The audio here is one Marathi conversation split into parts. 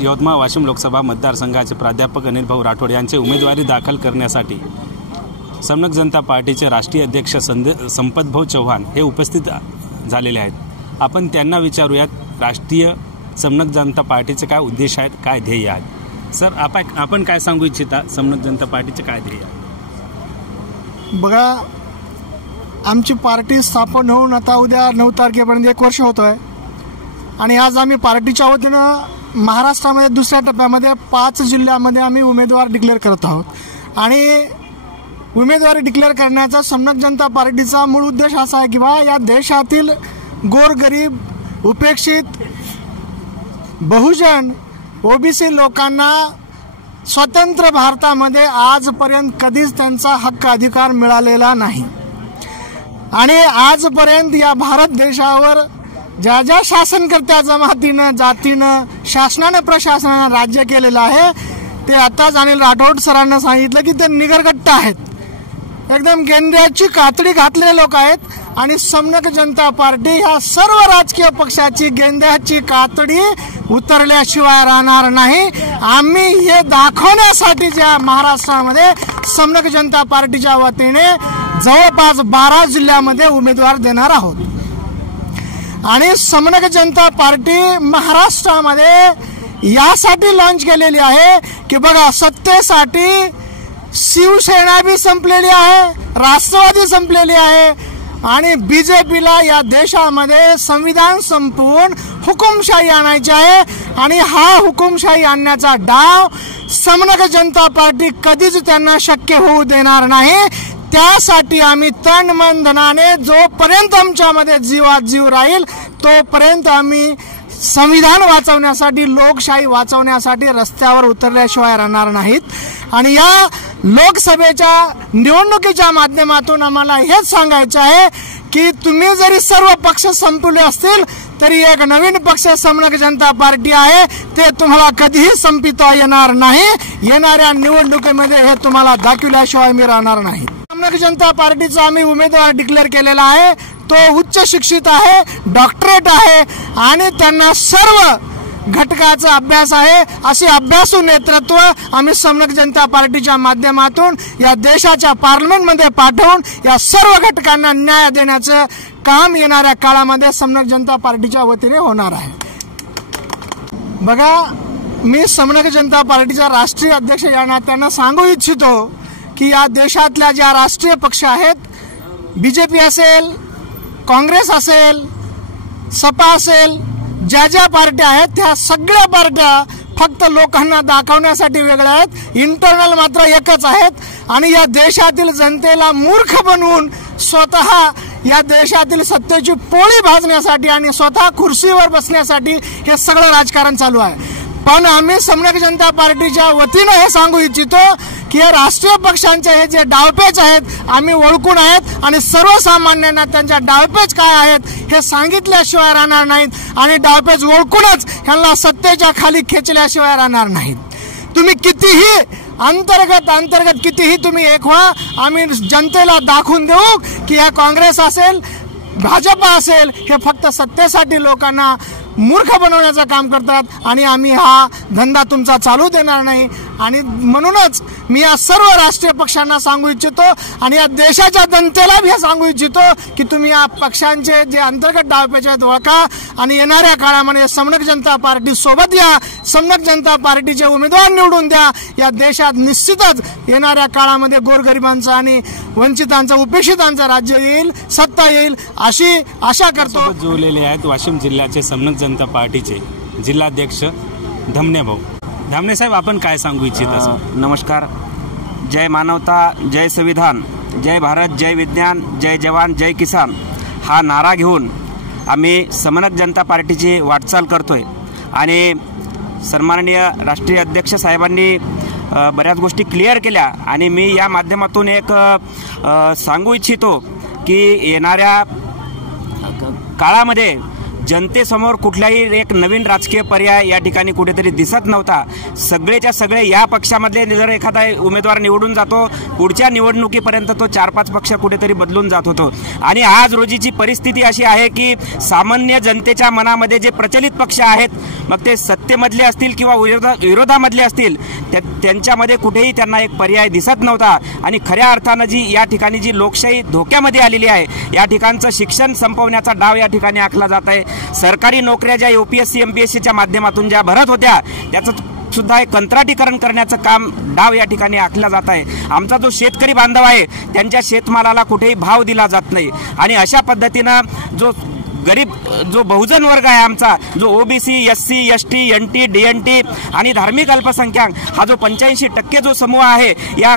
यवतमाळ वाशिम लोकसभा मतदारसंघाचे प्राध्यापक अनिल भाऊ राठोड यांचे उमेदवारी दाखल करण्यासाठी समनक जनता पार्टीचे राष्ट्रीय अध्यक्ष संपत भाऊ चव्हाण हे उपस्थित झालेले आहेत। आपण त्यांना विचारूयात राष्ट्रीय समनक जनता पार्टीचे काय उद्देश आहेत, काय ध्येय आहेत। सर, आपण काय सांगू इच्छिता? समनक जनता पार्टीचे काय ध्येय आहे? बघा, आमची पार्टी स्थापन होऊन आता उद्या 9 तारखेपर्यंत 1 वर्ष होतोय आणि आज आम्ही पार्टीच्या वतीनं महाराष्ट्रामध्ये दुसऱ्या टप्प्यामध्ये 5 जिल्ह्यामध्ये आम्ही उमेदवार डिक्लेअर करत आहोत। आणि उमेदवारी डिक्लेअर करण्याचा समनक जनता पार्टीचा मूळ उद्देश असा आहे की बा या देशातील गोरगरीब, उपेक्षित, बहुजन, ओबीसी लोकांना स्वतंत्र भारतामध्ये आजपर्यंत कधीच त्यांचा हक्क अधिकार मिळालेला नाही आणि आजपर्यंत या भारत देशावर ज्या ज्या शासनकर्त्या जमातीनं, जातीनं, शासनानं, प्रशासनानं राज्य केलेलं आहे ते आताच अनिल राठोड सरांना सांगितलं की ते निगरगट्टा आहेत, एकदम गेंद्याची कातडी घातलेले लोक आहेत। आणि समनक जनता पार्टी ह्या सर्व राजकीय पक्षाची गेंद्याची कातडी उतरल्याशिवाय राहणार नाही। आम्ही हे दाखवण्यासाठी ज्या महाराष्ट्रामध्ये समनक जनता पार्टीच्या वतीने जवळपास 12 जिल्ह्यामध्ये उमेदवार देणार आहोत। आणि समनक जनता पार्टी महाराष्ट्रामध्ये यासाठी लॉन्च केलेली आहे की बघा, सत्तेसाठी शिवसेना भी संपलेली आहे, राष्ट्रवादी संपलेली आहे आणि बीजेपीला या देशामध्ये संविधान संपवून हुकुमशाही आणायची आहे। आणि हा हुकुमशाही आणण्याचा डाव समनक जनता पार्टी कधीच त्यांना शक्य होऊ देणार नाही। त्यासाठी आम्ही तन मन धनाने जोपर्यंत आमच्यामध्ये जीवात जीव राहील तोपर्यंत आम्ही संविधान वाचवण्यासाठी, लोकशाही वाचवण्यासाठी रस्त्यावर उतरल्याशिवाय राहणार नाहीत। आणि या लोकसभेच्या निवडणुकीच्या माध्यमातून आम्हाला हेच सांगायचं आहे की तुम्ही जरी सर्व पक्ष संपवले असतील तरी एक नवीन पक्ष समनक जनता पार्टी आहे, ते तुम्हाला कधीही संपविता येणार नाही। येणाऱ्या निवडणुकीमध्ये हे तुम्हाला दाखवल्याशिवाय मी राहणार नाही। समनक जनता पार्टीचा आम्ही उमेदवार डिक्लेअर केलेला आहे, तो उच्च शिक्षित आहे, डॉक्टरेट आहे आणि त्यांना सर्व घटकाचा अभ्यास आहे। असे अभ्यासू नेतृत्व आम्ही समनक जनता पार्टीच्या माध्यमातून या देशाच्या पार्लमेंटमध्ये पाठवून या सर्व घटकांना न्याय देण्याचं काम येणाऱ्या काळामध्ये समनक जनता पार्टीच्या वतीने होणार आहे। बघा, मी समनक जनता पार्टीचा राष्ट्रीय अध्यक्ष या नात्यानं सांगू इच्छितो की या देशातल्या ज्या राष्ट्रीय पक्ष आहेत, बीजेपी असेल, काँग्रेस असेल, सपा असेल, ज्या ज्या पार्ट्या आहेत त्या सगळ्या पार्ट्या फक्त लोकांना दाखवण्यासाठी वेगळ्या आहेत, इंटरनल मात्र एकच आहेत। आणि या देशातील जनतेला मूर्ख बनवून स्वतः या देशातील सत्तेची पोळी भाजण्यासाठी आणि स्वतः खुर्चीवर बसण्यासाठी हे सगळं राजकारण चालू आहे। पण आम्ही समनक जनता पार्टीच्या वतीनं हे सांगू इच्छितो की हे राष्ट्रीय पक्षांचे हे जे डावपेच आहेत आम्ही ओळखून आहेत आणि सर्वसामान्यांना त्यांच्या डावपेच काय आहेत हे सांगितल्याशिवाय राहणार नाहीत आणि डावपेच ओळखूनच ह्यांना सत्तेच्या खाली खेचल्याशिवाय राहणार नाहीत। तुम्ही कितीही अंतर्गत कितीही तुम्ही एक व्हा, आम्ही जनतेला दाखवून देऊ की हे काँग्रेस असेल, भाजपा असेल, हे फक्त सत्तेसाठी लोकांना मूर्ख बनवण्याचं काम करतात आणि आम्ही हा धंदा तुमचा चालू देणार नाही। आणि म्हणूनच मी या सर्व राष्ट्रीय पक्षांना सांगू इच्छितो आणि या देशाच्या जनतेला भी सांगू इच्छितो की तुम्ही या पक्षांचे जे अंतर्गत डावपेच आहेत ओळखा आणि येणाऱ्या काळामध्ये समनक जनता पार्टी सोबत या, समनक जनता पार्टीचे उमेदवार निवडून द्या। या देशात निश्चितच येणाऱ्या काळामध्ये गोरगरिबांचा आणि वंचितांचा, उपेक्षितांचा राज्य येईल, सत्ता येईल अशी आशा करतो। जोडलेले आहेत वाशिम जिल्ह्याचे समनक जनता पार्टीचे जिल्हाध्यक्ष धमने भाऊ। धामणे साहेब, आपण काय सांगू इच्छिता? नमस्कार। जय मानवता, जय संविधान, जय भारत, जय विज्ञान, जय जवान, जय किसान हा नारा घेऊन आम्ही समनक जनता पार्टीची वाटचाल करतोय। आणि सन्माननीय राष्ट्रीय अध्यक्ष साहेबांनी बऱ्याच गोष्टी क्लिअर केल्या आणि मी या माध्यमातून एक सांगू इच्छितो की येणाऱ्या काळामध्ये जनतेसमोर कुठलाही एक नवीन राजकीय पर्याय या ठिकाणी कुठेतरी दिसत नव्हता. सगळेच्या सगळे या पक्षामधले जर एखादा उमेदवार निवडून जातो, पुढच्या निवडणुकीपर्यंत तो 4-5 पक्ष कुठेतरी बदलून जात होतो. आणि आज रोजीची परिस्थिती अशी आहे की सामान्य जनतेच्या मनामध्ये जे प्रचलित पक्ष आहेत, मग ते सत्तेमधले असतील किंवा विरोधामधले असतील, त्यांच्यामध्ये कुठेही त्यांना एक पर्याय दिसत नव्हता. आणि खऱ्या अर्थानं या ठिकाणी जी लोकशाही धोक्यामध्ये आलेली आहे, या ठिकाणचं शिक्षण संपवण्याचा डाव या ठिकाणी आखला जात आहे. सरकारी नोकऱ्या ज्या UPSC MPSCच्या माध्यमातून ज्या भरत होत्या, त्याचं सुद्धा एक कंत्राटीकरण करण्याचं काम डाव या ठिकाणी आखला जात आहे. आमचा जो शेतकरी बांधव आहे, त्यांच्या शेतमालाला कुठेही भाव दिला जात नाही. आणि अशा पद्धतीनं जो गरीब जो बहुजन वर्ग आहे आमचा, जो OBC SC ST NT DNT आणि धार्मिक अल्पसंख्याक हा जो 85% जो समूह आहे, या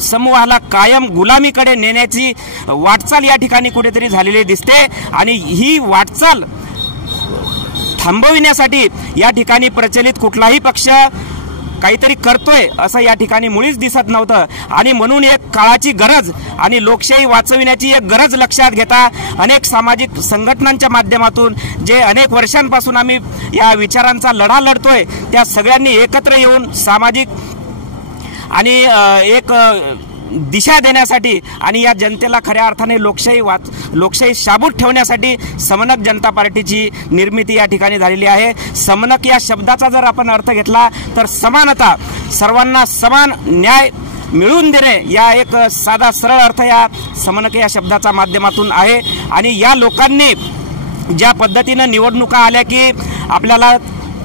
समूहाला कायम गुलामीकडे नेण्याची वाटचाल या ठिकाणी कुठेतरी झालेली दिसते. आणि ही वाटचाल थांबविण्यासाठी या ठिकाणी प्रचलित कुठलाही पक्ष काहीतरी करतोय असं या ठिकाणी मुळीच दिसत नव्हतं. आणि म्हणून एक काळाची गरज आणि लोकशाही वाचविण्याची एक गरज लक्षात घेता अनेक सामाजिक संघटनांच्या माध्यमातून जे अनेक वर्षांपासून आम्ही या विचारांचा लढा लढतोय, त्या सगळ्यांनी एकत्र येऊन सामाजिक आणि एक दिशा देण्यासाठी आणि या जनतेला खऱ्या अर्थाने लोकशाही शाबूत ठेवण्यासाठी समनक जनता पार्टीची निर्मिती या ठिकाणी झालेली आहे. समनक या शब्दाचा जर आपण अर्थ घेतला तर समानता, सर्वांना समान न्याय मिळवून देणे, या एक साधा सरळ अर्थ या समनक या शब्दाच्या माध्यमातून आहे. आणि या लोकांनी ज्या पद्धतीनं निवडणुका आल्या की आपल्याला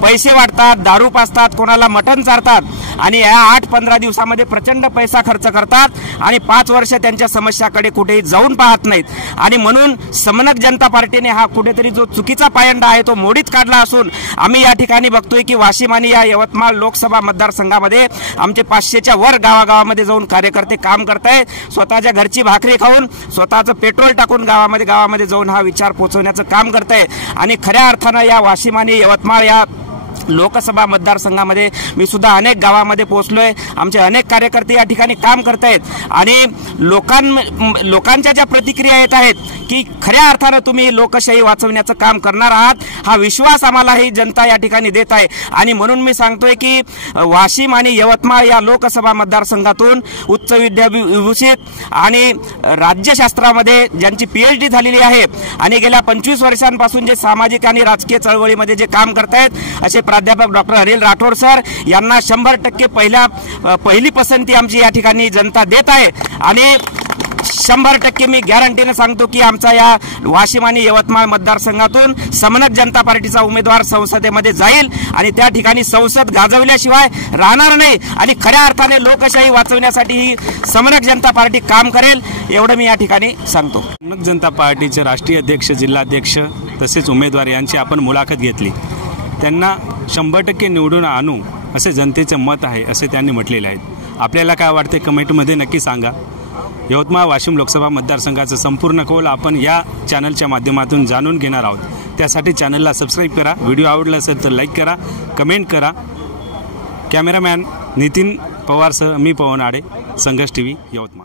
पैसे वाटतात, दारू पाजतात, कोणाला मटण चारतात आणि या 8-15 दिवसामध्ये प्रचंड पैसा खर्च करतात आणि 5 वर्ष त्यांच्या समस्याकडे कुठेही जाऊन पाहत नाहीत. आणि म्हणून समनक जनता पार्टीने हा कुठेतरी जो चुकीचा पायंडा आहे तो मोडीत काढला असून आम्ही या ठिकाणी बघतोय की वाशिम आणि या यवतमाळ लोकसभा मतदारसंघामध्ये आमचे 500च्या वर गावागावामध्ये जाऊन कार्यकर्ते काम करतायत. स्वतःच्या घरची भाकरी खाऊन, स्वतःचं पेट्रोल टाकून गावामध्ये जाऊन हा विचार पोहोचवण्याचं काम करताय. आणि खऱ्या अर्थानं या वाशिम आणि यवतमाळ या लोकसभा मतदारसंघामध्ये मी सुद्धा अनेक गावामध्ये पोहोचलोय. आमचे अनेक कार्यकर्ते या ठिकाणी काम करतायत आणि लोकांच्या ज्या प्रतिक्रिया येत आहेत की खऱ्या अर्थानं तुम्ही लोकशाही वाचवण्याचं काम करणार आहात, हा विश्वास आम्हाला ही जनता या ठिकाणी देत आहे. आणि म्हणून मी सांगतोय की वाशिम आणि यवतमाळ या लोकसभा मतदारसंघातून उच्च विद्याविभूषित आणि राज्यशास्त्रामध्ये ज्यांची PhD झालेली आहे आणि गेल्या 25 वर्षांपासून जे सामाजिक आणि राजकीय चळवळीमध्ये जे काम करतायत असे प्राध्यापक डॉक्टर अनिल राठोड सर यांना 100% पहिली पसंती आमची या ठिकाणी जनता देत आहे. आणि 100% मी गॅरंटीने सांगतो की आमचा या वाशिम आणि यवतमाळ मतदारसंघातून समनक जनता पार्टीचा उमेदवार संसदेमध्ये जाईल आणि त्या ठिकाणी संसद गाजवल्याशिवाय राहणार नाही. आणि खऱ्या अर्थाने लोकशाही वाचवण्यासाठी ही समनक जनता पार्टी काम करेल, एवढं मी या ठिकाणी सांगतो. समनक जनता पार्टीचे राष्ट्रीय अध्यक्ष, जिल्हाध्यक्ष तसेच उमेदवार यांची आपण मुलाखत घेतली. त्यांना 100% निवडून आणू असे जनतेचे मत आहे असे त्यांनी म्हटलेले आहेत. आपल्याला काय वाटते कमेंटमध्ये नक्की सांगा. यवतमाळ वाशिम लोकसभा मतदारसंघाचा संपूर्ण कौल आपण या चॅनलच्या माध्यमातून जाणून घेणार आहोत. त्यासाठी चॅनलला सबस्क्राईब करा, व्हिडिओ आवडला असेल तर लाईक करा, कमेंट करा. कॅमेरामॅन नितीन पवारसह मी पवन आडे, संघर्ष TV यवतमाळ.